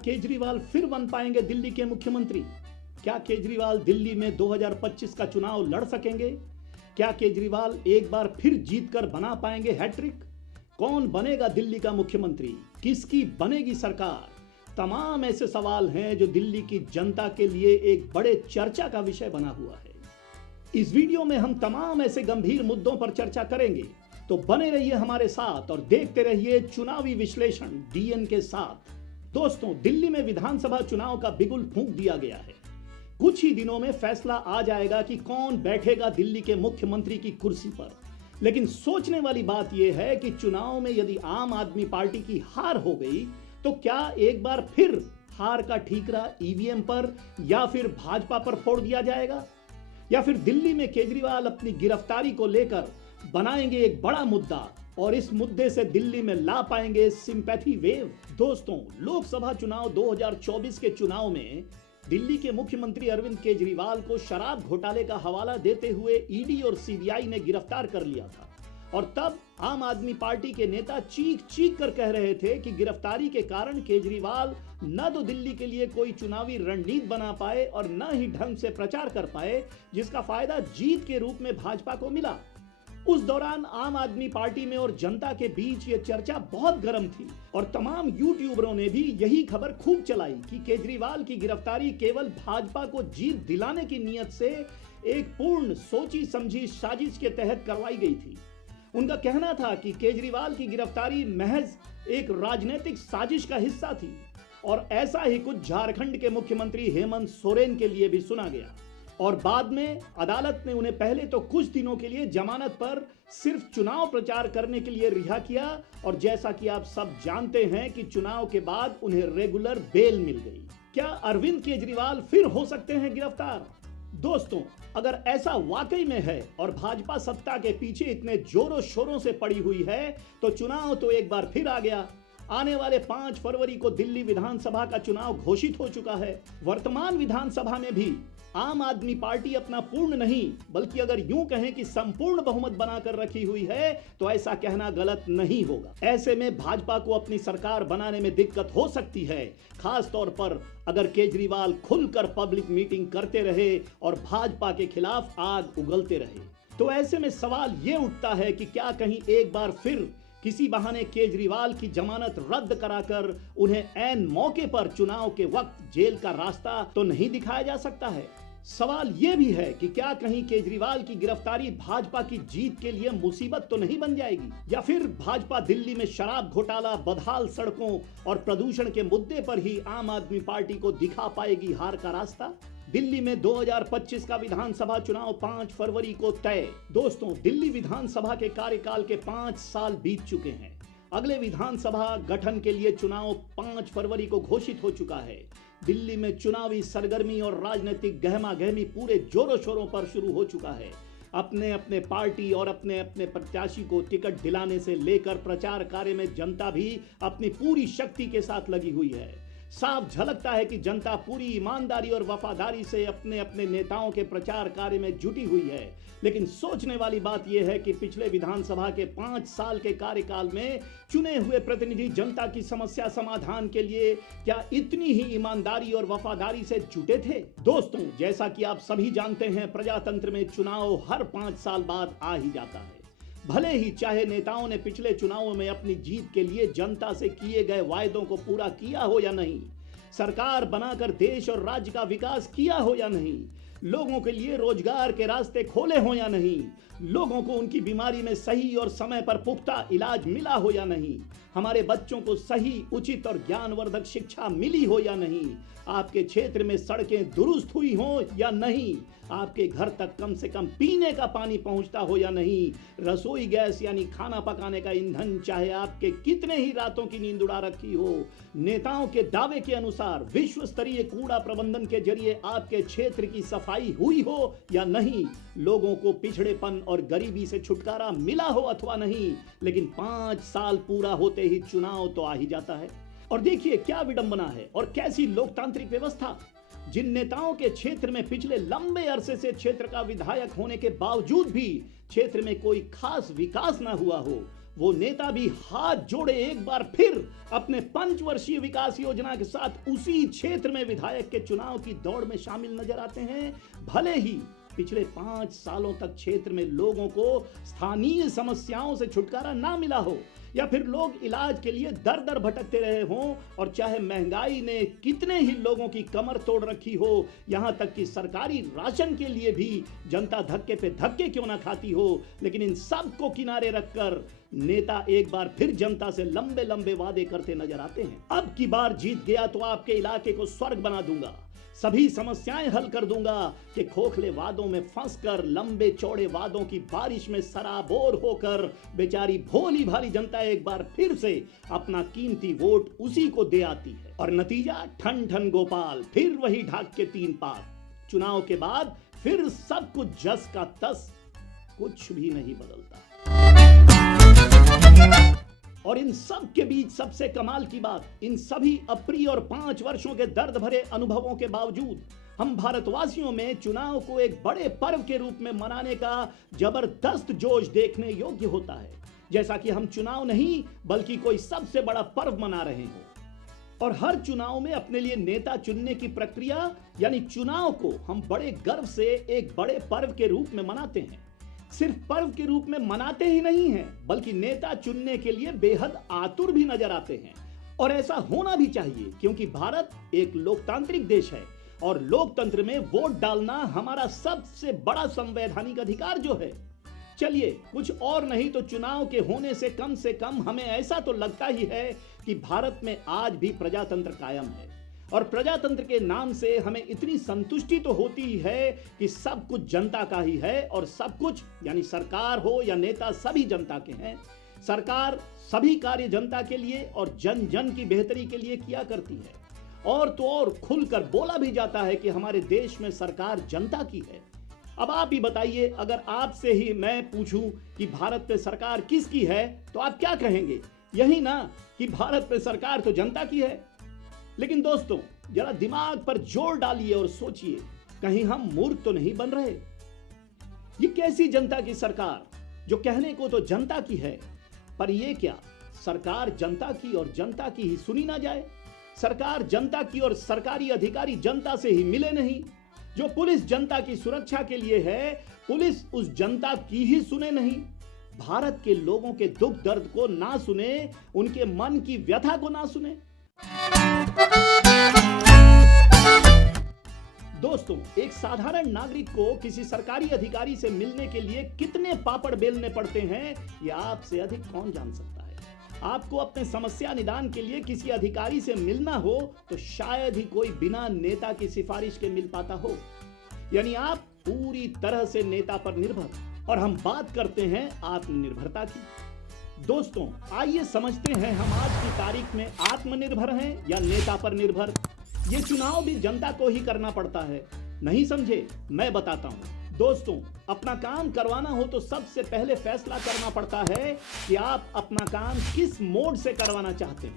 केजरीवाल फिर बन पाएंगे दिल्ली के मुख्यमंत्री? क्या केजरीवाल दिल्ली में 2025 का चुनाव लड़ सकेंगे? क्या केजरीवाल एक बार फिर जीतकर बना पाएंगे हैट्रिक? कौन बनेगा दिल्ली का मुख्यमंत्री? किसकी बनेगी सरकार? तमाम ऐसे सवाल हैं जो दिल्ली की जनता के लिए एक बड़े चर्चा का विषय बना हुआ है। इस वीडियो में हम तमाम ऐसे गंभीर मुद्दों पर चर्चा करेंगे, तो बने रहिए हमारे साथ और देखते रहिए चुनावी विश्लेषण डीएन के साथ। दोस्तों, दिल्ली में विधानसभा चुनाव का बिगुल फूंक दिया गया है। कुछ ही दिनों में फैसला आ जाएगा कि कौन बैठेगा दिल्ली के मुख्यमंत्री की कुर्सी पर। लेकिन सोचने वाली बात यह है कि चुनाव में यदि आम आदमी पार्टी की हार हो गई तो क्या एक बार फिर हार का ठीकरा ईवीएम पर या फिर भाजपा पर फोड़ दिया जाएगा, या फिर दिल्ली में केजरीवाल अपनी गिरफ्तारी को लेकर बनाएंगे एक बड़ा मुद्दा और इस मुद्दे से दिल्ली में ला पाएंगे सिंपैथी वेव। दोस्तों, लोकसभा चुनाव 2024 के चुनाव में दिल्ली के मुख्यमंत्री अरविंद केजरीवाल को शराब घोटाले का हवाला देते हुए ईडी और सीबीआई ने गिरफ्तार कर लिया था और तब आम आदमी पार्टी के नेता चीख चीख कर कह रहे थे कि गिरफ्तारी के कारण केजरीवाल न तो दिल्ली के लिए कोई चुनावी रणनीति बना पाए और न ही ढंग से प्रचार कर पाए, जिसका फायदा जीत के रूप में भाजपा को मिला। उस दौरान आम आदमी पार्टी में और जनता के बीच ये चर्चा बहुत गर्म थी और तमाम यूट्यूबरों ने भी यही खबर खूब चलाई कि केजरीवाल की गिरफ्तारी केवल भाजपा को जीत दिलाने की नीयत से एक पूर्ण सोची समझी साजिश के तहत करवाई गई थी। उनका कहना था कि केजरीवाल की गिरफ्तारी महज एक राजनीतिक साजिश का हिस्सा थी और ऐसा ही कुछ झारखंड के मुख्यमंत्री हेमंत सोरेन के लिए भी सुना गया। और बाद में अदालत ने उन्हें पहले तो कुछ दिनों के लिए जमानत पर सिर्फ चुनाव प्रचार करने के लिए रिहा किया और जैसा कि आप सब जानते हैं कि चुनाव के बाद उन्हें रेगुलर बेल मिल गई। क्या अरविंद केजरीवाल फिर हो सकते हैं गिरफ्तार? दोस्तों, अगर ऐसा वाकई में है और भाजपा सत्ता के पीछे इतने जोरों शोरों से पड़ी हुई है तो चुनाव तो एक बार फिर आ गया। आने वाले 5 फरवरी को दिल्ली विधानसभा का चुनाव घोषित हो चुका है। वर्तमान विधानसभा में भी आम आदमी पार्टी अपना पूर्ण नहीं बल्कि अगर यूं कहें कि संपूर्ण बहुमत बनाकर रखी हुई है तो ऐसा कहना गलत नहीं होगा। ऐसे में भाजपा को अपनी सरकार बनाने में दिक्कत हो सकती है, खास तौर पर अगर केजरीवाल खुलकर पब्लिक मीटिंग करते रहे और भाजपा के खिलाफ आग उगलते रहे। तो ऐसे में सवाल ये उठता है कि क्या कहीं एक बार फिर किसी बहाने केजरीवाल की जमानत रद्द कराकर उन्हें ऐन मौके पर चुनाव के वक्त जेल का रास्ता तो नहीं दिखाया जा सकता है। सवाल यह भी है कि क्या कहीं केजरीवाल की गिरफ्तारी भाजपा की जीत के लिए मुसीबत तो नहीं बन जाएगी, या फिर भाजपा दिल्ली में शराब घोटाला, बदहाल सड़कों और प्रदूषण के मुद्दे पर ही आम आदमी पार्टी को दिखा पाएगी हार का रास्ता। दिल्ली में 2025 का विधानसभा चुनाव 5 फरवरी को तय। दोस्तों, दिल्ली विधानसभा के कार्यकाल के 5 साल बीत चुके हैं। अगले विधानसभा गठन के लिए चुनाव 5 फरवरी को घोषित हो चुका है। दिल्ली में चुनावी सरगर्मी और राजनीतिक गहमा गहमी पूरे जोरों शोरों पर शुरू हो चुका है। अपने अपने पार्टी और अपने अपने प्रत्याशी को टिकट दिलाने से लेकर प्रचार कार्य में जनता भी अपनी पूरी शक्ति के साथ लगी हुई है। साफ झलकता है कि जनता पूरी ईमानदारी और वफादारी से अपने अपने नेताओं के प्रचार कार्य में जुटी हुई है। लेकिन सोचने वाली बात यह है कि पिछले विधानसभा के 5 साल के कार्यकाल में चुने हुए प्रतिनिधि जनता की समस्या समाधान के लिए क्या इतनी ही ईमानदारी और वफादारी से जुटे थे? दोस्तों, जैसा कि आप सभी जानते हैं, प्रजातंत्र में चुनाव हर 5 साल बाद आ ही जाता है। भले ही चाहे नेताओं ने पिछले चुनावों में अपनी जीत के लिए जनता से किए गए वायदों को पूरा किया हो या नहीं, सरकार बनाकर देश और राज्य का विकास किया हो या नहीं, लोगों के लिए रोजगार के रास्ते खोले हो या नहीं, लोगों को उनकी बीमारी में सही और समय पर पुख्ता इलाज मिला हो या नहीं, हमारे बच्चों को सही, उचित और ज्ञानवर्धक शिक्षा मिली हो या नहीं, आपके क्षेत्र में सड़कें दुरुस्त हुई हो या नहीं, आपके घर तक कम से कम पीने का पानी पहुंचता हो या नहीं, रसोई गैस यानी खाना पकाने का ईंधन चाहे आपके कितने ही रातों की नींद उड़ा रखी हो, नेताओं के दावे के अनुसार विश्व स्तरीय कूड़ा प्रबंधन के जरिए आपके क्षेत्र की सफाई हुई हो या नहीं, लोगों को पिछड़ेपन और गरीबी से छुटकारा मिला हो अथवा नहीं, लेकिन 5 साल पूरा होते ही चुनाव तो आ ही जाता है। और देखिए क्या विडंबना है और कैसी लोकतांत्रिक व्यवस्था। जिन नेताओं के क्षेत्र में पिछले लंबे अरसे से क्षेत्र का विधायक होने के बावजूद भी क्षेत्र में कोई खास विकास ना हुआ हो, वो नेता भी हाथ जोड़े एक बार फिर अपने 5 वर्षीय विकास योजना के साथ उसी क्षेत्र में विधायक के चुनाव की दौड़ में शामिल नजर आते हैं। भले ही पिछले 5 सालों तक क्षेत्र में लोगों को स्थानीय समस्याओं से छुटकारा ना मिला हो, या फिर लोग इलाज के लिए दर दर भटकते रहे हों, और चाहे महंगाई ने कितने ही लोगों की कमर तोड़ रखी हो, यहां तक कि सरकारी राशन के लिए भी जनता धक्के पे धक्के क्यों ना खाती हो, लेकिन इन सब को किनारे रखकर नेता एक बार फिर जनता से लंबे लंबे वादे करते नजर आते हैं। अब की बार जीत गया तो आपके इलाके को स्वर्ग बना दूंगा, सभी समस्याएं हल कर दूंगा। कि खोखले वादों में फंसकर लंबे चौड़े वादों की बारिश में सराबोर होकर बेचारी भोली भाली जनता एक बार फिर से अपना कीमती वोट उसी को दे आती है, और नतीजा ठन ठन गोपाल, फिर वही ढाक के 3 पार। चुनाव के बाद फिर सब कुछ जस का तस, कुछ भी नहीं बदलता। और इन सब के बीच सबसे कमाल की बात, इन सभी अप्रिय और 5 वर्षों के दर्द भरे अनुभवों के बावजूद हम भारतवासियों में चुनाव को एक बड़े पर्व के रूप में मनाने का जबरदस्त जोश देखने योग्य होता है, जैसा कि हम चुनाव नहीं बल्कि कोई सबसे बड़ा पर्व मना रहे हो। और हर चुनाव में अपने लिए नेता चुनने की प्रक्रिया यानी चुनाव को हम बड़े गर्व से एक बड़े पर्व के रूप में मनाते हैं। सिर्फ पर्व के रूप में मनाते ही नहीं हैं, बल्कि नेता चुनने के लिए बेहद आतुर भी नजर आते हैं। और ऐसा होना भी चाहिए, क्योंकि भारत एक लोकतांत्रिक देश है और लोकतंत्र में वोट डालना हमारा सबसे बड़ा संवैधानिक अधिकार जो है। चलिए, कुछ और नहीं तो चुनाव के होने से कम हमें ऐसा तो लगता ही है कि भारत में आज भी प्रजातंत्र कायम है, और प्रजातंत्र के नाम से हमें इतनी संतुष्टि तो होती ही है कि सब कुछ जनता का ही है, और सब कुछ यानी सरकार हो या नेता सभी जनता के हैं। सरकार सभी कार्य जनता के लिए और जन जन की बेहतरी के लिए किया करती है, और तो और खुलकर बोला भी जाता है कि हमारे देश में सरकार जनता की है। अब आप ही बताइए, अगर आपसे ही मैं पूछूं कि भारत में सरकार किसकी है, तो आप क्या कहेंगे? यही ना कि भारत में सरकार तो जनता की है। लेकिन दोस्तों, जरा दिमाग पर जोर डालिए और सोचिए, कहीं हम मूर्ख तो नहीं बन रहे? ये कैसी जनता की सरकार जो कहने को तो जनता की है, पर ये क्या सरकार जनता की और जनता की ही सुनी ना जाए? सरकार जनता की और सरकारी अधिकारी जनता से ही मिले नहीं? जो पुलिस जनता की सुरक्षा के लिए है, पुलिस उस जनता की ही सुने नहीं? भारत के लोगों के दुख दर्द को ना सुने, उनके मन की व्यथा को ना सुने? दोस्तों, एक साधारण नागरिक को किसी सरकारी अधिकारी से मिलने के लिए कितने पापड़ बेलने पड़ते हैं, यह आपसे अधिक कौन जान सकता है। आपको अपने समस्या निदान के लिए किसी अधिकारी से मिलना हो तो शायद ही कोई बिना नेता की सिफारिश के मिल पाता हो, यानी आप पूरी तरह से नेता पर निर्भर। और हम बात करते हैं आत्मनिर्भरता की। दोस्तों, आइए समझते हैं, हम आज की तारीख में आत्मनिर्भर हैं या नेता पर निर्भर? ये चुनाव भी जनता को ही करना पड़ता है। नहीं समझे? मैं बताता हूं। दोस्तों, अपना काम करवाना हो तो सबसे पहले फैसला करना पड़ता है कि आप अपना काम किस मोड से करवाना चाहते हैं,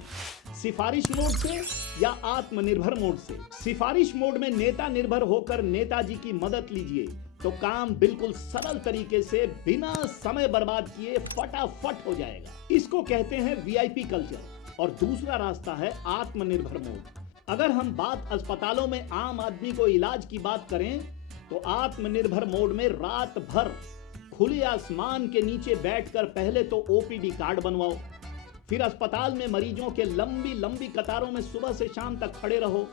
सिफारिश मोड से या आत्मनिर्भर मोड से। सिफारिश मोड में नेता निर्भर होकर नेताजी की मदद लीजिए तो काम बिल्कुल सरल तरीके से बिना समय बर्बाद किए फटाफट हो जाएगा। इसको कहते हैं वीआईपी कल्चर। और दूसरा रास्ता है आत्मनिर्भर मोड। अगर हम बात अस्पतालों में आम आदमी को इलाज की बात करें तो आत्मनिर्भर मोड में रात भर खुले आसमान के नीचे बैठकर पहले तो ओपीडी कार्ड बनवाओ, फिर अस्पताल में मरीजों के लंबी लंबी कतारों में सुबह से शाम तक खड़े रहो।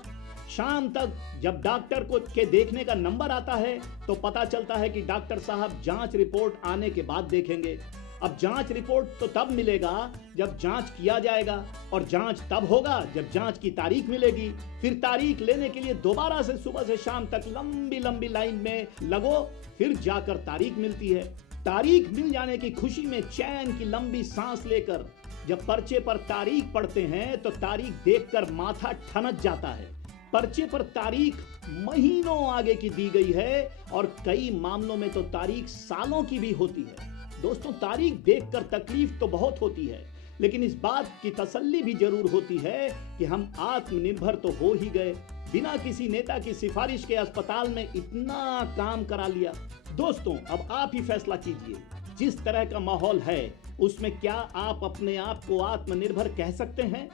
शाम तक जब डॉक्टर को के देखने का नंबर आता है तो पता चलता है कि डॉक्टर साहब जांच रिपोर्ट आने के बाद देखेंगे। अब जांच रिपोर्ट तो तब मिलेगा जब जांच किया जाएगा, और जांच तब होगा जब जांच की तारीख मिलेगी। फिर तारीख लेने के लिए दोबारा से सुबह से शाम तक लंबी लंबी लाइन में लगो, फिर जाकर तारीख मिलती है। तारीख मिल जाने की खुशी में चैन की लंबी सांस लेकर जब पर्चे पर तारीख पढ़ते हैं तो तारीख देखकर माथा ठनक जाता है। पर्चे पर तारीख महीनों आगे की दी गई है, और कई मामलों में तो तारीख सालों की भी होती है। दोस्तों, तारीख देखकर तकलीफ तो बहुत होती है, लेकिन इस बात की तसल्ली भी जरूर होती है कि हम आत्मनिर्भर तो हो ही गए। बिना किसी नेता की सिफारिश के अस्पताल में इतना काम करा लिया। दोस्तों, अब आप ही फैसला कीजिए, जिस तरह का माहौल है उसमें क्या आप अपने आप को आत्मनिर्भर कह सकते हैं?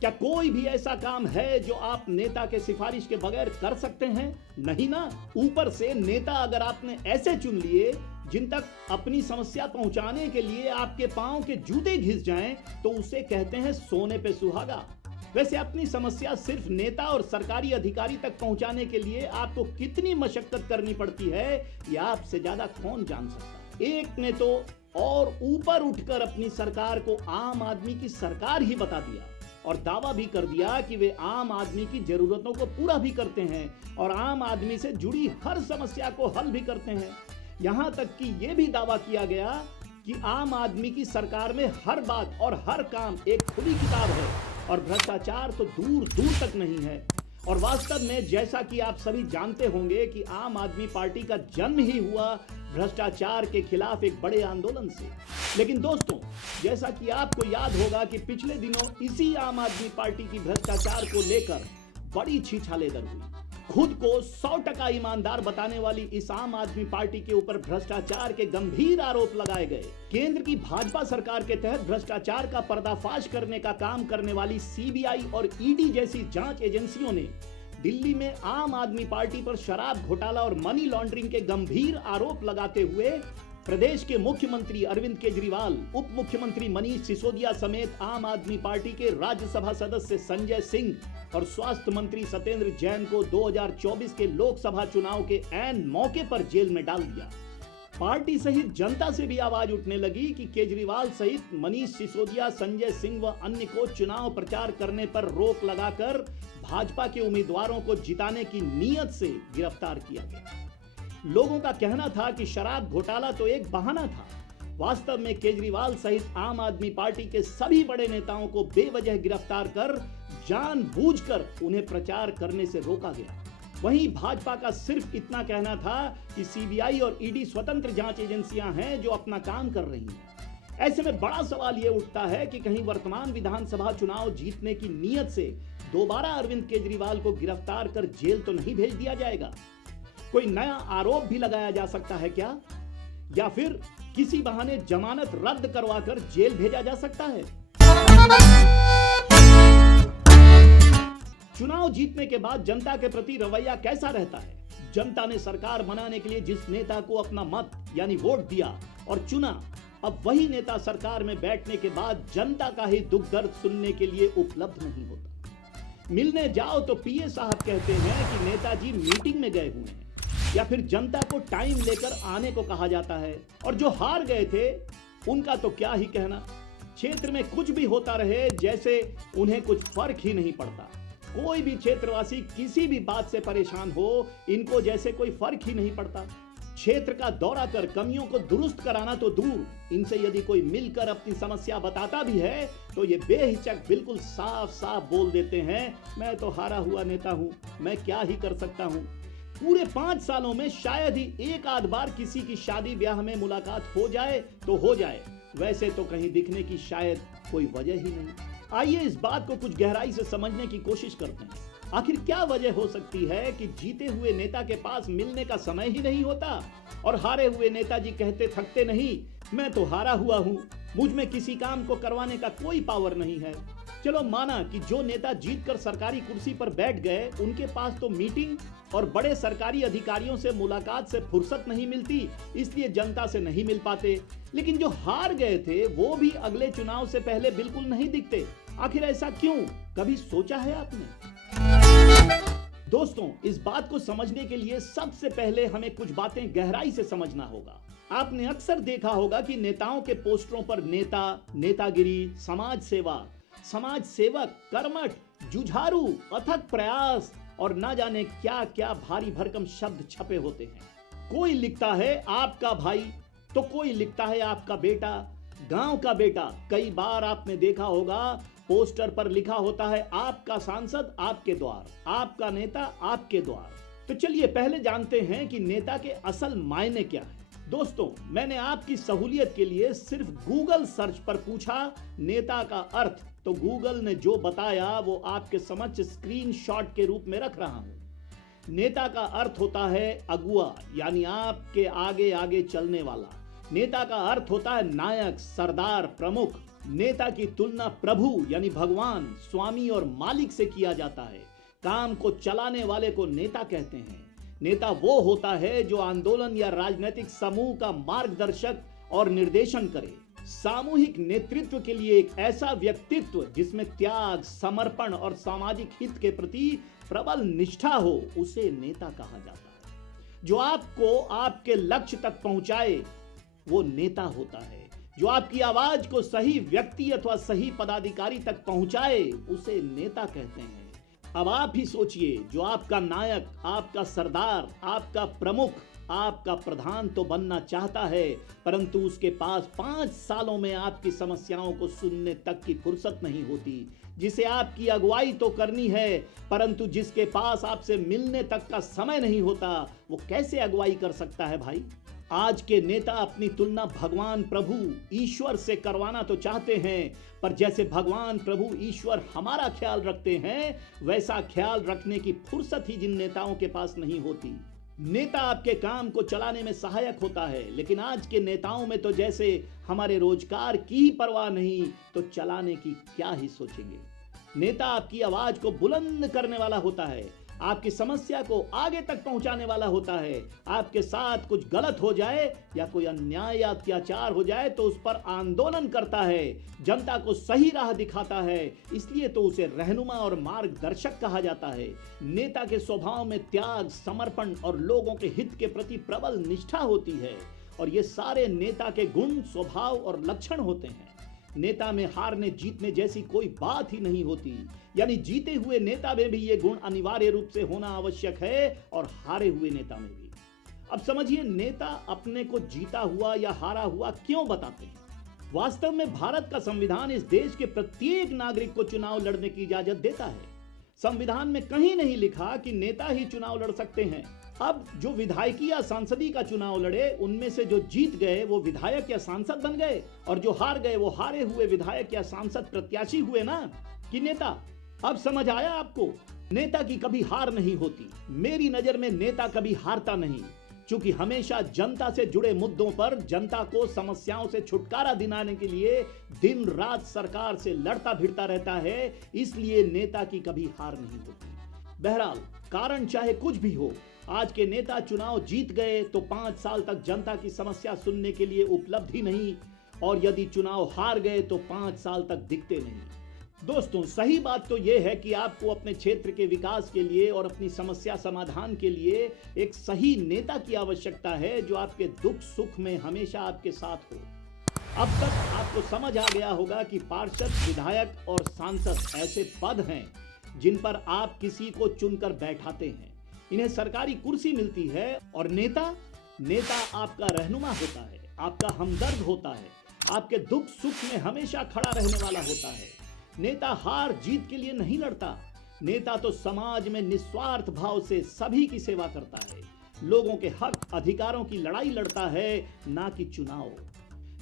क्या कोई भी ऐसा काम है जो आप नेता के सिफारिश के बगैर कर सकते हैं? नहीं ना। ऊपर से नेता अगर आपने ऐसे चुन लिए जिन तक अपनी समस्या पहुंचाने के लिए आपके पांव के जूते घिस जाएं, तो उसे कहते हैं सोने पे सुहागा। वैसे अपनी समस्या सिर्फ नेता और सरकारी अधिकारी तक पहुंचाने के लिए आपको कितनी मशक्कत करनी पड़ती है, यह आपसे ज्यादा कौन जान सकता है। एक ने तो और ऊपर उठकर अपनी सरकार को आम आदमी की सरकार ही बता दिया और दावा भी कर दिया कि वे आम आदमी की जरूरतों को पूरा भी करते हैं और आम आदमी से जुड़ी हर समस्या को हल भी करते हैं। यहां तक कि यह भी दावा किया गया कि आम आदमी की सरकार में हर बात और हर काम एक खुली किताब है और भ्रष्टाचार तो दूर दूर तक नहीं है। और वास्तव में जैसा कि आप सभी जानते होंगे कि आम आदमी पार्टी का जन्म ही हुआ भ्रष्टाचार के खिलाफ एक बड़े आंदोलन से। लेकिन दोस्तों, जैसा कि आपको याद होगा कि पिछले दिनों इसी आम आदमी पार्टी की भ्रष्टाचार को लेकर बड़ी छीछालेदर हुई। खुद को 100% ईमानदार बताने वाली इस आम आदमी पार्टी के ऊपर भ्रष्टाचार के गंभीर आरोप लगाए गए। केंद्र की भाजपा सरकार के तहत भ्रष्टाचार का पर्दाफाश करने का काम करने वाली सीबीआई और ईडी जैसी जांच एजेंसियों ने दिल्ली में आम आदमी पार्टी पर शराब घोटाला और मनी लॉन्ड्रिंग के गंभीर आरोप लगाते हुए प्रदेश के मुख्यमंत्री अरविंद केजरीवाल, उप मुख्यमंत्री मनीष सिसोदिया समेत आम आदमी पार्टी के राज्यसभा सदस्य संजय सिंह और स्वास्थ्य मंत्री सत्येंद्र जैन को 2024 के लोकसभा चुनाव के ऐन मौके पर जेल में डाल दिया। पार्टी सहित जनता से भी आवाज उठने लगी कि केजरीवाल सहित मनीष सिसोदिया, संजय सिंह व अन्य को चुनाव प्रचार करने पर रोक लगाकर भाजपा के उम्मीदवारों को जिताने की नीयत से गिरफ्तार किया गया। लोगों का कहना था कि शराब घोटाला तो एक बहाना था। वास्तव में केजरीवाल सहित आम आदमी पार्टी के सभी बड़े नेताओं को बेवजह गिरफ्तार कर जानबूझकर उन्हें प्रचार करने से रोका गया। वहीं भाजपा का सिर्फ इतना कहना था कि सीबीआई और ईडी स्वतंत्र जांच एजेंसियां हैं जो अपना काम कर रही हैं। ऐसे में बड़ा सवाल यह उठता है कि कहीं वर्तमान विधानसभा चुनाव जीतने की नीयत से दोबारा अरविंद केजरीवाल को गिरफ्तार कर जेल तो नहीं भेज दिया जाएगा? कोई नया आरोप भी लगाया जा सकता है क्या? या फिर किसी बहाने जमानत रद्द करवाकर जेल भेजा जा सकता है? चुनाव जीतने के बाद जनता के प्रति रवैया कैसा रहता है? जनता ने सरकार बनाने के लिए जिस नेता को अपना मत यानी वोट दिया और चुना, अब वही नेता सरकार में बैठने के बाद जनता का ही दुख दर्द सुनने के लिए उपलब्ध नहीं होता। मिलने जाओ तो पीए साहब कहते हैं कि नेताजी मीटिंग में गए हुए हैं, या फिर जनता को टाइम लेकर आने को कहा जाता है। और जो हार गए थे उनका तो क्या ही कहना, क्षेत्र में कुछ भी होता रहे जैसे उन्हें कुछ फर्क ही नहीं पड़ता। कोई भी क्षेत्रवासी किसी भी बात से परेशान हो, इनको जैसे कोई फर्क ही नहीं पड़ता। क्षेत्र का दौरा कर कमियों को दुरुस्त कराना तो दूर, इनसे यदि कोई मिलकर अपनी समस्या बताता भी है तो ये बेहिचक बिल्कुल साफ साफ बोल देते हैं, मैं तो हारा हुआ नेता हूं, मैं क्या ही कर सकता हूं। पूरे 5 सालों में शायद ही एक आध बार किसी की शादी ब्याह में मुलाकात हो जाए तो हो जाए, वैसे तो कहीं दिखने की शायद कोई वजह ही नहीं। आइए इस बात को कुछ गहराई से समझने की कोशिश करते हैं। आखिर क्या वजह हो सकती है कि जीते हुए नेता के पास मिलने का समय ही नहीं होता और हारे हुए नेताजी कहते थकते नहीं, मैं तो हारा हुआ हूं, मुझ में किसी काम को करवाने का कोई पावर नहीं है। चलो माना कि जो नेता जीतकर सरकारी कुर्सी पर बैठ गए उनके पास तो मीटिंग और बड़े सरकारी अधिकारियों से मुलाकात से फुर्सत नहीं मिलती, इसलिए जनता से नहीं मिल पाते। लेकिन जो हार गए थे वो भी अगले चुनाव से पहले बिल्कुल नहीं दिखते। आखिर ऐसा क्यों, कभी सोचा है आपने? दोस्तों, इस बात को समझने के लिए सबसे पहले हमें कुछ बातें गहराई से समझना होगा। आपने अक्सर देखा होगा कि नेताओं के पोस्टरों पर नेता, नेतागिरी, समाज सेवा, समाज सेवक, कर्मठ, जुझारू, अथक प्रयास और ना जाने क्या क्या भारी भरकम शब्द छपे होते हैं। कोई लिखता है आपका भाई तो कोई लिखता है आपका बेटा, गांव का बेटा। कई बार आपने देखा होगा पोस्टर पर लिखा होता है आपका सांसद आपके द्वार, आपका नेता आपके द्वार। तो चलिए पहले जानते हैं कि नेता के असल मायने क्या है। दोस्तों, मैंने आपकी सहूलियत के लिए सिर्फ गूगल सर्च पर पूछा नेता का अर्थ, तो गूगल ने जो बताया वो आपके समक्ष स्क्रीनशॉट के रूप में रख रहा हूं। नेता का अर्थ होता है अगुआ, यानी आपके आगे आगे चलने वाला, नेता का अर्थ होता है नायक, सरदार, प्रमुख। नेता की तुलना प्रभु यानी भगवान, स्वामी और मालिक से किया जाता है। काम को चलाने वाले को नेता कहते हैं। नेता वो होता है जो आंदोलन या राजनीतिक समूह का मार्गदर्शक और निर्देशन करे। सामूहिक नेतृत्व के लिए एक ऐसा व्यक्तित्व जिसमें त्याग, समर्पण और सामाजिक हित के प्रति प्रबल निष्ठा हो, उसे नेता कहा जाता है। जो आपको आपके लक्ष्य तक पहुंचाए वो नेता होता है। जो आपकी आवाज को सही व्यक्ति अथवा सही पदाधिकारी तक पहुंचाए उसे नेता कहते हैं। अब आप ही सोचिए, जो आपका नायक, आपका सरदार, आपका प्रमुख, आपका प्रधान तो बनना चाहता है, परंतु उसके पास 5 सालों में आपकी समस्याओं को सुनने तक की फुर्सत नहीं होती। जिसे आपकी अगुवाई तो करनी है, परंतु जिसके पास आपसे मिलने तक का समय नहीं होता, वो कैसे अगुवाई कर सकता है भाई? आज के नेता अपनी तुलना भगवान, प्रभु, ईश्वर से करवाना तो चाहते हैं, पर जैसे भगवान, प्रभु, ईश्वर हमारा ख्याल रखते हैं, वैसा ख्याल रखने की फुर्सत ही जिन नेताओं के पास नहीं होती। नेता आपके काम को चलाने में सहायक होता है, लेकिन आज के नेताओं में तो जैसे हमारे रोजगार की ही परवाह नहीं, तो चलाने की क्या ही सोचेंगे। नेता आपकी आवाज को बुलंद करने वाला होता है, आपकी समस्या को आगे तक पहुंचाने वाला होता है। आपके साथ कुछ गलत हो जाए या कोई अन्याय या अत्याचार हो जाए तो उस पर आंदोलन करता है, जनता को सही राह दिखाता है, इसलिए तो उसे रहनुमा और मार्गदर्शक कहा जाता है। नेता के स्वभाव में त्याग, समर्पण और लोगों के हित के प्रति प्रबल निष्ठा होती है, और ये सारे नेता के गुण, स्वभाव और लक्षण होते हैं। नेता में हारने जीतने जैसी कोई बात ही नहीं होती, यानी जीते हुए नेता में भी ये गुण अनिवार्य रूप से होना आवश्यक है और हारे हुए नेता में भी। अब समझिए, नेता अपने को जीता हुआ या हारा हुआ क्यों बताते हैं? वास्तव में भारत का संविधान इस देश के प्रत्येक नागरिक को चुनाव लड़ने की इजाजत देता है। संविधान में कहीं नहीं लिखा कि नेता ही चुनाव लड़ सकते हैं। अब जो विधायकी या सांसदी का चुनाव लड़े, उनमें से जो जीत गए वो विधायक या सांसद बन गए, और जो हार गए वो हारे हुए विधायक या सांसद प्रत्याशी हुए ना, कि नेता। अब समझ आया आपको? नेता की कभी हार नहीं होती। मेरी नजर में नेता कभी हारता नहीं, क्योंकि हमेशा जनता से जुड़े मुद्दों पर जनता को समस्याओं से छुटकारा दिलाने के लिए दिन रात सरकार से लड़ता भिड़ता रहता है, इसलिए नेता की कभी हार नहीं होती। बहरहाल, कारण चाहे कुछ भी हो, आज के नेता चुनाव जीत गए तो 5 साल तक जनता की समस्या सुनने के लिए उपलब्ध ही नहीं, और यदि चुनाव हार गए तो 5 साल तक दिखते नहीं। दोस्तों, सही बात तो यह है कि आपको अपने क्षेत्र के विकास के लिए और अपनी समस्या समाधान के लिए एक सही नेता की आवश्यकता है, जो आपके दुख सुख में हमेशा आपके साथ हो। अब तक आपको समझ आ गया होगा कि पार्षद, विधायक और सांसद ऐसे पद हैं जिन पर आप किसी को चुनकर बैठाते हैं। इन्हें सरकारी कुर्सी मिलती है, और नेता आपका रहनुमा होता है, आपका हमदर्द होता है, आपके दुख सुख में हमेशा खड़ा रहने वाला होता है। नेता हार जीत के लिए नहीं लड़ता। नेता तो समाज में निस्वार्थ भाव से सभी की सेवा करता है, लोगों के हक अधिकारों की लड़ाई लड़ता है, ना कि चुनाव।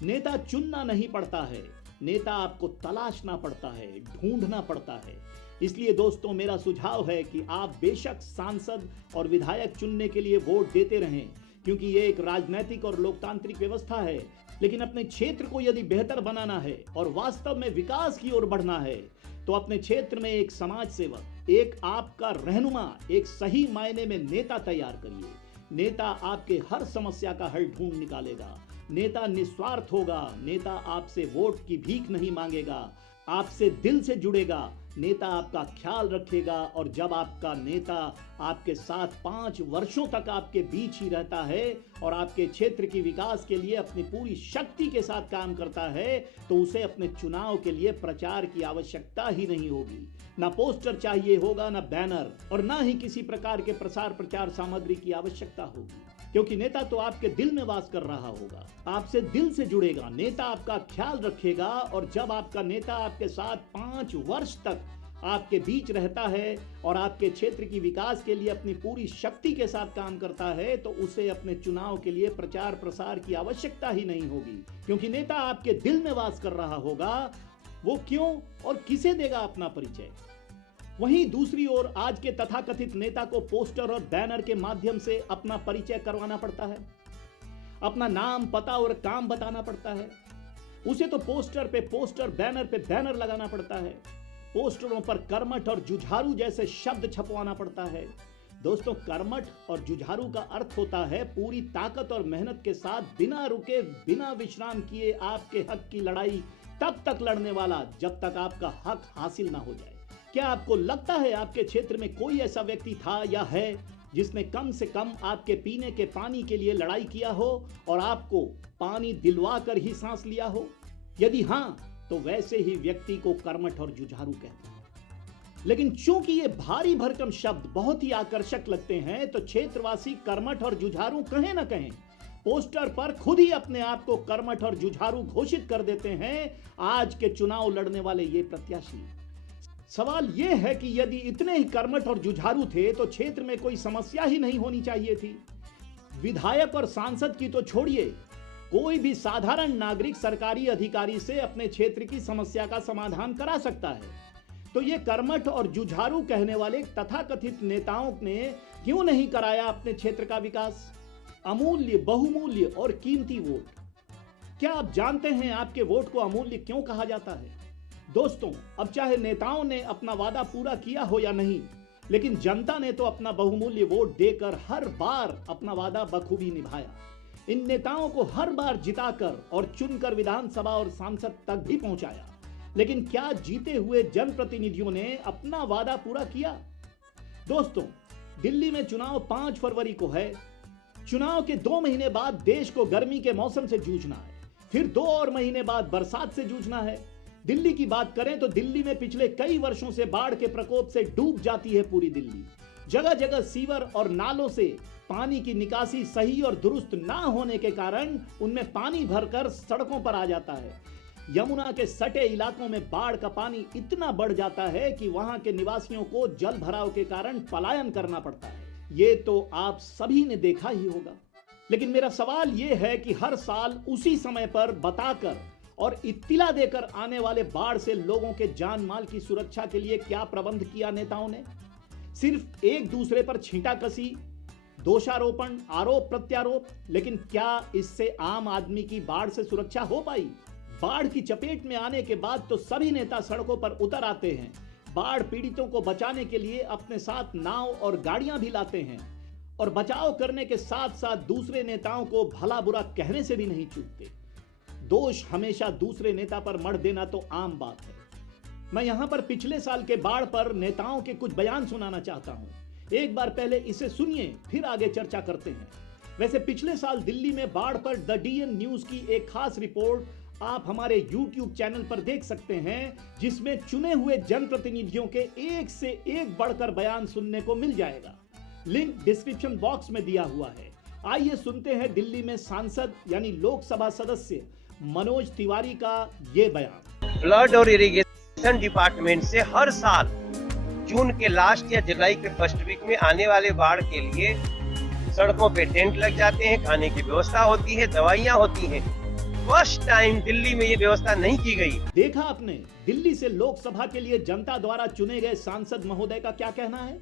नेता चुनना नहीं पड़ता है, नेता आपको तलाशना पड़ता है, ढूंढना पड़ता है। इसलिए दोस्तों, मेरा सुझाव है कि आप बेशक सांसद और विधायक चुनने के लिए वोट देते रहें, क्योंकि ये एक राजनीतिक और लोकतांत्रिक व्यवस्था है। लेकिन अपने क्षेत्र को यदि बेहतर बनाना है और वास्तव में विकास की ओर बढ़ना है, तो अपने क्षेत्र में एक समाज सेवक, एक आपका रहनुमा, एक सही मायने में नेता तैयार करिए। नेता आपके हर समस्या का हल ढूंढ निकालेगा। नेता निस्वार्थ होगा। नेता आपसे वोट की भीख नहीं मांगेगा, आपसे दिल से जुड़ेगा। नेता आपका ख्याल रखेगा, और जब आपका नेता आपके साथ 5 वर्षों तक आपके बीच ही रहता है और आपके क्षेत्र की विकास के लिए अपनी पूरी शक्ति के साथ काम करता है, तो उसे अपने चुनाव के लिए प्रचार की आवश्यकता ही नहीं होगी। ना पोस्टर चाहिए होगा, ना बैनर, और ना ही किसी प्रकार के प्रसार प्रचार सामग्री की आवश्यकता होगी, क्योंकि नेता तो आपके दिल में वास कर रहा होगा, आपसे दिल से जुड़ेगा। नेता आपका ख्याल रखेगा, और जब आपका नेता आपके साथ 5 वर्ष तक आपके बीच रहता है और आपके क्षेत्र की विकास के लिए अपनी पूरी शक्ति के साथ काम करता है, तो उसे अपने चुनाव के लिए प्रचार प्रसार की आवश्यकता ही नहीं होगी, क्योंकि नेता आपके दिल में वास कर रहा होगा। वो क्यों और किसे देगा अपना परिचय? वहीं दूसरी ओर आज के तथाकथित नेता को पोस्टर और बैनर के माध्यम से अपना परिचय करवाना पड़ता है। अपना नाम, पता और काम बताना पड़ता है। उसे तो पोस्टर पे पोस्टर, बैनर पे बैनर लगाना पड़ता है। पोस्टरों पर कर्मठ और जुझारू जैसे शब्द छपवाना पड़ता है। दोस्तों, कर्मठ और जुझारू का अर्थ होता है पूरी ताकत और मेहनत के साथ बिना रुके, बिना विश्राम किए आपके हक की लड़ाई तब तक लड़ने वाला जब तक आपका हक हासिल ना हो जाए। क्या आपको लगता है आपके क्षेत्र में कोई ऐसा व्यक्ति था या है जिसने कम से कम आपके पीने के पानी के लिए लड़ाई किया हो और आपको पानी दिलवा कर ही सांस लिया हो? यदि हां, तो वैसे ही व्यक्ति को कर्मठ और जुझारू कहते हैं। लेकिन चूंकि ये भारी भरकम शब्द बहुत ही आकर्षक लगते हैं, तो क्षेत्रवासी कर्मठ और जुझारू कहें ना कहें, पोस्टर पर खुद ही अपने आप को कर्मठ और जुझारू घोषित कर देते हैं आज के चुनाव लड़ने वाले ये प्रत्याशी। सवाल यह है कि यदि इतने ही कर्मठ और जुझारू थे तो क्षेत्र में कोई समस्या ही नहीं होनी चाहिए थी। विधायक और सांसद की तो छोड़िए, कोई भी साधारण नागरिक सरकारी अधिकारी से अपने क्षेत्र की समस्या का समाधान करा सकता है। तो ये कर्मठ और जुझारू कहने वाले तथाकथित नेताओं ने क्यों नहीं कराया अपने क्षेत्र का विकास? अमूल्य, बहुमूल्य और कीमती वोट। क्या आप जानते हैं आपके वोट को अमूल्य क्यों कहा जाता है? दोस्तों, अब चाहे नेताओं ने अपना वादा पूरा किया हो या नहीं, लेकिन जनता ने तो अपना बहुमूल्य वोट देकर हर बार अपना वादा बखूबी निभाया। इन नेताओं को हर बार जिताकर और चुनकर विधानसभा और सांसद तक भी पहुंचाया। लेकिन क्या जीते हुए जनप्रतिनिधियों ने अपना वादा पूरा किया? दोस्तों, दिल्ली में चुनाव 5 फरवरी को है। चुनाव के 2 महीने बाद देश को गर्मी के मौसम से जूझना है, फिर 2 और महीने बाद बरसात से जूझना है। दिल्ली की बात करें तो दिल्ली में पिछले कई वर्षों से बाढ़ के प्रकोप से डूब जाती है पूरी दिल्ली। जगह जगह सीवर और नालों से पानी की निकासी सही और दुरुस्त ना होने के कारण उनमें पानी भरकर सड़कों पर आ जाता है। यमुना के सटे इलाकों में बाढ़ का पानी इतना बढ़ जाता है कि वहां के निवासियों को जल भराव के कारण पलायन करना पड़ता है। ये तो आप सभी ने देखा ही होगा। लेकिन मेरा सवाल यह है कि हर साल उसी समय पर बताकर और इत्तिला देकर आने वाले बाढ़ से लोगों के जान माल की सुरक्षा के लिए क्या प्रबंध किया नेताओं ने? सिर्फ एक दूसरे पर छींटाकसी, दोषारोपण, आरोप प्रत्यारोप। लेकिन क्या इससे आम आदमी की बाढ़ से सुरक्षा हो पाई? बाढ़ की चपेट में आने के बाद तो सभी नेता सड़कों पर उतर आते हैं। बाढ़ पीड़ितों को बचाने के लिए अपने साथ नाव और गाड़ियां भी लाते हैं और बचाव करने के साथ साथ दूसरे नेताओं को भला बुरा कहने से भी नहीं चूकते। दोष हमेशा दूसरे नेता पर मढ़ देना तो आम बात है। मैं यहां पर पिछले साल के बाढ़ पर नेताओं के कुछ बयान सुनाना चाहता हूं। एक बार पहले इसे सुनिए, फिर आगे चर्चा करते हैं। वैसे पिछले साल दिल्ली में बाढ़ पर द डीएन न्यूज की एक खास रिपोर्ट आप हमारे YouTube चैनल पर देख सकते हैं, जिसमें चुने हुए जनप्रतिनिधियों के एक से एक बढ़कर बयान सुनने को मिल जाएगा। लिंक डिस्क्रिप्शन बॉक्स में दिया हुआ है। आइए सुनते हैं दिल्ली में सांसद यानी लोकसभा सदस्य मनोज तिवारी का ये बयान। फ्लड और इरिगेशन डिपार्टमेंट से हर साल जून के लास्ट या जुलाई के फर्स्ट वीक में आने वाले बाढ़ के लिए सड़कों पे टेंट लग जाते हैं, खाने की व्यवस्था होती है, दवाइयाँ होती हैं। फर्स्ट टाइम दिल्ली में ये व्यवस्था नहीं की गई। देखा आपने, दिल्ली से लोकसभा के लिए जनता द्वारा चुने गए सांसद महोदय का क्या कहना है।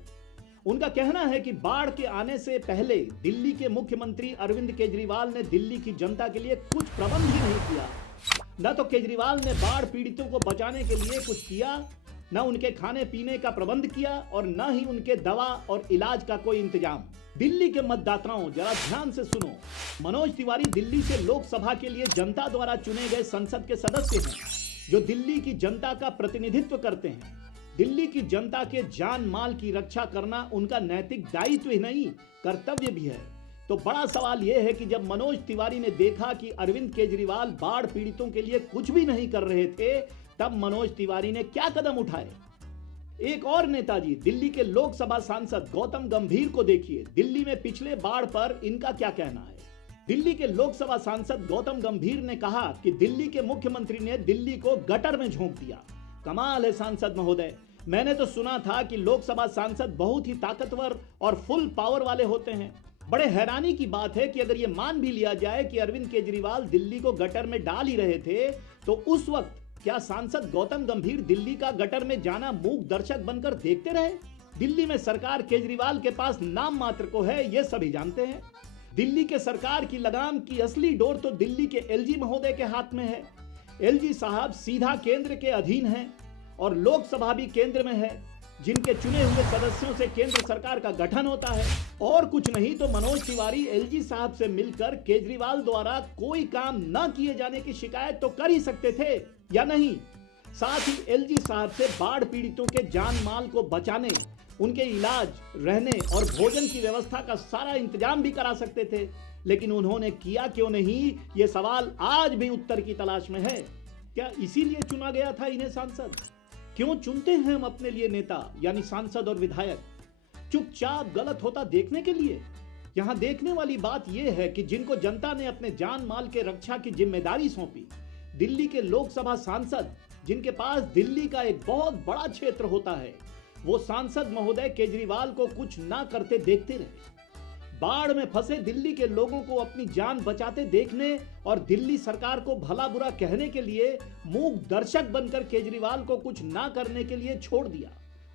उनका कहना है कि बाढ़ के आने से पहले दिल्ली के मुख्यमंत्री अरविंद केजरीवाल ने दिल्ली की जनता के लिए कुछ प्रबंध ही नहीं किया। न तो केजरीवाल ने बाढ़ पीड़ितों को बचाने के लिए कुछ किया, न उनके खाने पीने का प्रबंध किया और न ही उनके दवा और इलाज का कोई इंतजाम। दिल्ली के मतदाताओं, जरा ध्यान से सुनो। मनोज तिवारी दिल्ली से लोकसभा के लिए जनता द्वारा चुने गए संसद के सदस्य हैं, जो दिल्ली की जनता का प्रतिनिधित्व करते हैं। दिल्ली की जनता के जान माल की रक्षा करना उनका नैतिक दायित्व ही नहीं, कर्तव्य भी है। तो बड़ा सवाल यह है कि जब मनोज तिवारी ने देखा कि अरविंद केजरीवाल बाढ़ पीड़ितों के लिए कुछ भी नहीं कर रहे थे, तब मनोज तिवारी ने क्या कदम उठाए। एक और नेताजी, दिल्ली के लोकसभा सांसद गौतम गंभीर को देखिए। दिल्ली में पिछले बाढ़ पर इनका क्या कहना है। दिल्ली के लोकसभा सांसद गौतम गंभीर ने कहा कि दिल्ली के मुख्यमंत्री ने दिल्ली को गटर में झोंक दिया। कमाल है सांसद महोदय, मैंने तो सुना था कि लोकसभा सांसद बहुत ही ताकतवर और फुल पावर वाले होते हैं। बड़े हैरानी की बात है कि अगर ये मान भी लिया जाए कि अरविंद केजरीवाल दिल्ली को गटर में डाल ही रहे थे, तो उस वक्त क्या सांसद गौतम गंभीर दिल्ली का गटर में जाना मूक दर्शक बनकर देखते रहे। दिल्ली में सरकार केजरीवाल के पास नाम मात्र को है, ये सभी जानते हैं। दिल्ली के सरकार की लगाम की असली डोर तो दिल्ली के एलजी महोदय के हाथ में है। एलजी साहब सीधा केंद्र के अधीन हैं और लोकसभा भी केंद्र में है, जिनके चुने हुए सदस्यों से केंद्र सरकार का गठन होता है। और कुछ नहीं तो मनोज तिवारी एलजी साहब से मिलकर केजरीवाल द्वारा कोई काम न किए जाने की शिकायत तो कर ही सकते थे, या नहीं? साथ ही एलजी साहब से बाढ़ पीड़ितों के जान माल को बचाने, उनके इलाज, रहने और भोजन की व्यवस्था का सारा इंतजाम भी करा सकते थे। लेकिन उन्होंने किया क्यों नहीं, ये सवाल आज भी उत्तर की तलाश में है। क्या इसीलिए चुना गया था इन्हें सांसद? क्यों चुनते हैं हम अपने लिए नेता यानी सांसद और विधायक? चुपचाप गलत होता देखने के लिए? यहां देखने वाली बात यह है कि जिनको जनता ने अपने जान माल के रक्षा की जिम्मेदारी सौंपी, दिल्ली के लोकसभा सांसद, जिनके पास दिल्ली का एक बहुत बड़ा क्षेत्र होता है, वो सांसद महोदय केजरीवाल को कुछ ना करते देखते रहे। बाढ़ में फंसे दिल्ली के लोगों को अपनी जान बचाते देखने और दिल्ली सरकार को भला बुरा कहने के लिए मूक दर्शक बनकर केजरीवाल को कुछ ना करने के लिए छोड़ दिया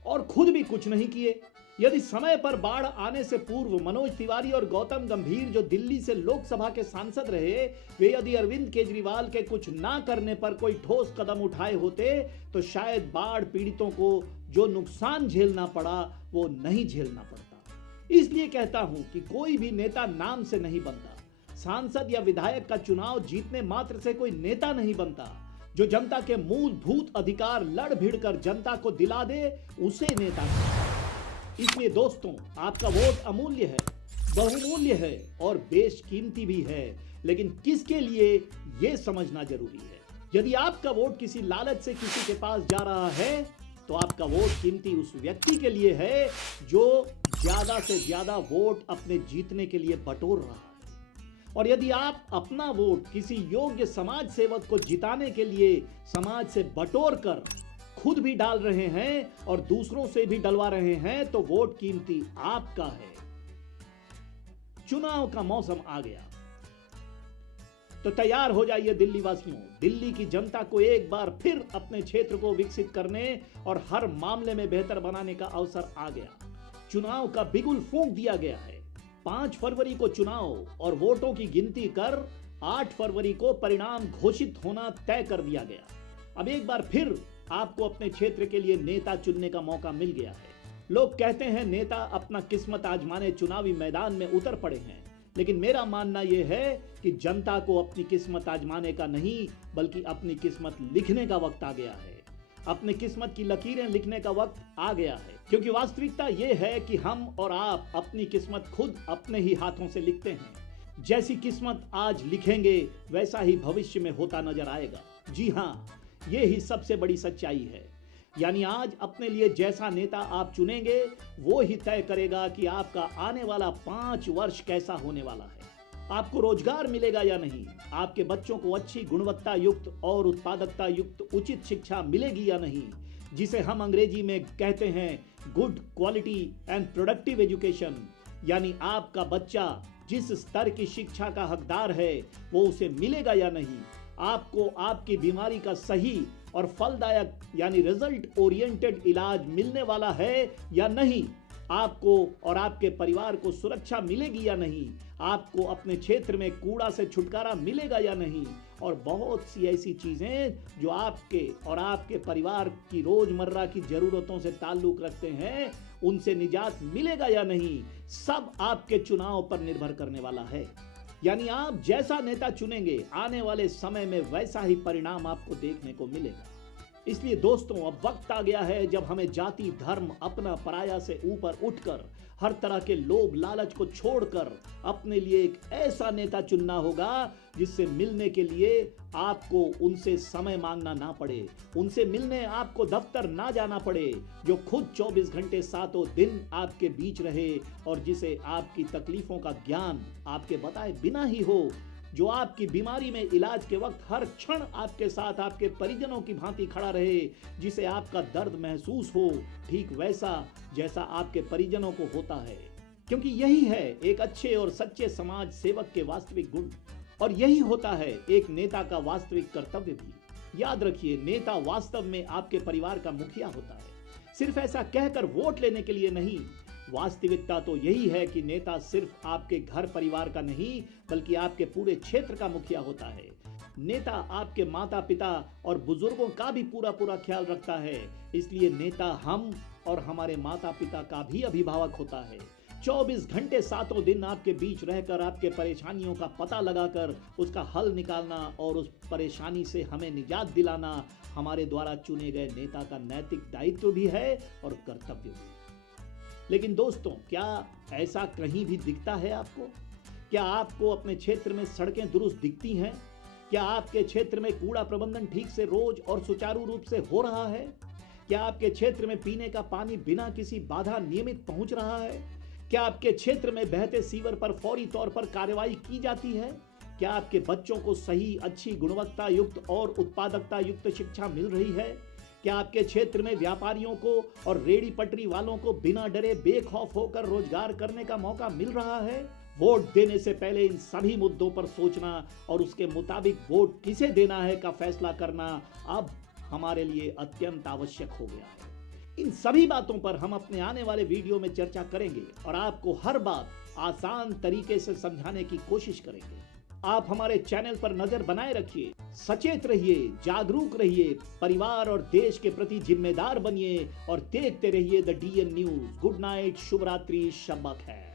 और खुद भी कुछ नहीं किए। यदि समय पर बाढ़ आने से पूर्व मनोज तिवारी और गौतम गंभीर, जो दिल्ली से लोकसभा के सांसद रहे, वे यदि अरविंद केजरीवाल के कुछ ना करने पर कोई ठोस कदम उठाए होते तो शायद बाढ़ पीड़ितों को जो नुकसान झेलना पड़ा वो नहीं झेलना पड़ता। इसलिए कहता हूं कि कोई भी नेता नाम से नहीं बनता। सांसद या विधायक का चुनाव जीतने मात्र से कोई नेता नहीं बनता। जो जनता के मूलभूत अधिकार लड़ भिड़ कर जनता को दिला दे, उसे नेता कहते हैं। इसलिए दोस्तों, आपका वोट अमूल्य है, बहुमूल्य है और बेशकीमती भी है, लेकिन किसके लिए ये समझना जरूरी है। यदि आपका वोट किसी लालच से किसी के पास जा रहा है तो आपका वोट कीमती उस व्यक्ति के लिए है जो ज्यादा से ज्यादा वोट अपने जीतने के लिए बटोर रहा है। और यदि आप अपना वोट किसी योग्य समाज सेवक को जिताने के लिए समाज से बटोर कर खुद भी डाल रहे हैं और दूसरों से भी डलवा रहे हैं तो वोट कीमती आपका है। चुनाव का मौसम आ गया तो तैयार हो जाइए दिल्ली वासियों। दिल्ली की जनता को एक बार फिर अपने क्षेत्र को विकसित करने और हर मामले में बेहतर बनाने का अवसर आ गया। चुनाव का बिगुल फूंक दिया गया है। 5 फरवरी को चुनाव और वोटों की गिनती कर 8 फरवरी को परिणाम घोषित होना तय कर दिया गया। अब एक बार फिर आपको अपने क्षेत्र के लिए नेता चुनने का मौका मिल गया है। लोग कहते हैं नेता अपना किस्मत आजमाने चुनावी मैदान में उतर पड़े हैं, लेकिन मेरा मानना यह है कि जनता को अपनी किस्मत आजमाने का नहीं बल्कि अपनी किस्मत लिखने का वक्त आ गया है। अपनी किस्मत की लकीरें लिखने का वक्त आ गया है, क्योंकि वास्तविकता यह है कि हम और आप अपनी किस्मत खुद अपने ही हाथों से लिखते हैं। जैसी किस्मत आज लिखेंगे वैसा ही भविष्य में होता नजर आएगा। जी हाँ, ये ही सबसे बड़ी सच्चाई है। यानी आज अपने लिए जैसा नेता आप चुनेंगे वो ही तय करेगा कि आपका आने वाला 5 वर्ष कैसा होने वाला है। आपको रोजगार मिलेगा या नहीं, आपके बच्चों को अच्छी गुणवत्ता युक्त और उत्पादकता युक्त उचित शिक्षा मिलेगी या नहीं, जिसे हम अंग्रेजी में कहते हैं good quality and productive education. यानी आपका बच्चा जिस स्तर की शिक्षा का हकदार है वो उसे मिलेगा या नहीं, आपको आपकी बीमारी का सही और फलदायक यानी रिजल्ट ओरिएंटेड इलाज मिलने वाला है या नहीं, आपको और आपके परिवार को सुरक्षा मिलेगी या नहीं, आपको अपने क्षेत्र में कूड़ा से छुटकारा मिलेगा या नहीं, और बहुत सी ऐसी चीजें जो आपके और आपके परिवार की रोजमर्रा की जरूरतों से ताल्लुक रखते हैं, उनसे निजात मिलेगा या नहीं, सब आपके चुनाव पर निर्भर करने वाला है। यानी आप जैसा नेता चुनेंगे आने वाले समय में वैसा ही परिणाम आपको देखने को मिलेगा। इसलिए दोस्तों, अब वक्त आ गया है जब हमें जाति, धर्म, अपना पराया से ऊपर उठकर हर तरह के लोभ लालच को छोड़कर अपने लिए एक ऐसा नेता चुनना होगा जिससे मिलने के लिए आपको उनसे समय मांगना ना पड़े, उनसे मिलने आपको दफ्तर ना जाना पड़े, जो खुद 24 घंटे 7 दिन आपके बीच रहे और जिसे आपकी तकलीफों का ज्ञान आपके बताए बिना ही हो, जो आपकी बीमारी में इलाज के वक्त हर क्षण आपके साथ आपके परिजनों की भांति खड़ा रहे, जिसे आपका दर्द महसूस हो ठीक वैसा जैसा आपके परिजनों को होता है। क्योंकि यही है एक अच्छे और सच्चे समाज सेवक के वास्तविक गुण, और यही होता है एक नेता का वास्तविक कर्तव्य भी। याद रखिए, नेता वास्तव में आपके परिवार का मुखिया होता है। सिर्फ ऐसा कहकर वोट लेने के लिए नहीं, वास्तविकता तो यही है कि नेता सिर्फ आपके घर परिवार का नहीं बल्कि आपके पूरे क्षेत्र का मुखिया होता है। नेता आपके माता पिता और बुजुर्गों का भी पूरा पूरा ख्याल रखता है, इसलिए नेता हम और हमारे माता पिता का भी अभिभावक होता है। 24 घंटे सातों दिन आपके बीच रहकर आपके परेशानियों का पता लगाकर उसका हल निकालना और उस परेशानी से हमें निजात दिलाना हमारे द्वारा चुने गए नेता का नैतिक दायित्व भी है और कर्तव्य भी। लेकिन दोस्तों, क्या ऐसा कहीं भी दिखता है आपको? क्या आपको अपने क्षेत्र में सड़कें दुरुस्त दिखती हैं? क्या आपके क्षेत्र में कूड़ा प्रबंधन ठीक से रोज और सुचारू रूप से हो रहा है? क्या आपके क्षेत्र में पीने का पानी बिना किसी बाधा नियमित पहुंच रहा है? क्या आपके क्षेत्र में बहते सीवर पर फौरी तौर पर कार्रवाई की जाती है? क्या आपके बच्चों को सही, अच्छी, गुणवत्ता युक्त और उत्पादकता युक्त शिक्षा मिल रही है? क्या आपके क्षेत्र में व्यापारियों को और रेडी पटरी वालों को बिना डरे बेखौफ होकर रोजगार करने का मौका मिल रहा है? वोट देने से पहले इन सभी मुद्दों पर सोचना और उसके मुताबिक वोट किसे देना है का फैसला करना अब हमारे लिए अत्यंत आवश्यक हो गया है। इन सभी बातों पर हम अपने आने वाले वीडियो में चर्चा करेंगे और आपको हर बात आसान तरीके से समझाने की कोशिश करेंगे। आप हमारे चैनल पर नजर बनाए रखिए, सचेत रहिए, जागरूक रहिए, परिवार और देश के प्रति जिम्मेदार बनिए और देखते रहिए the DN news. Good night, शुभ रात्रि, शब ब खैर।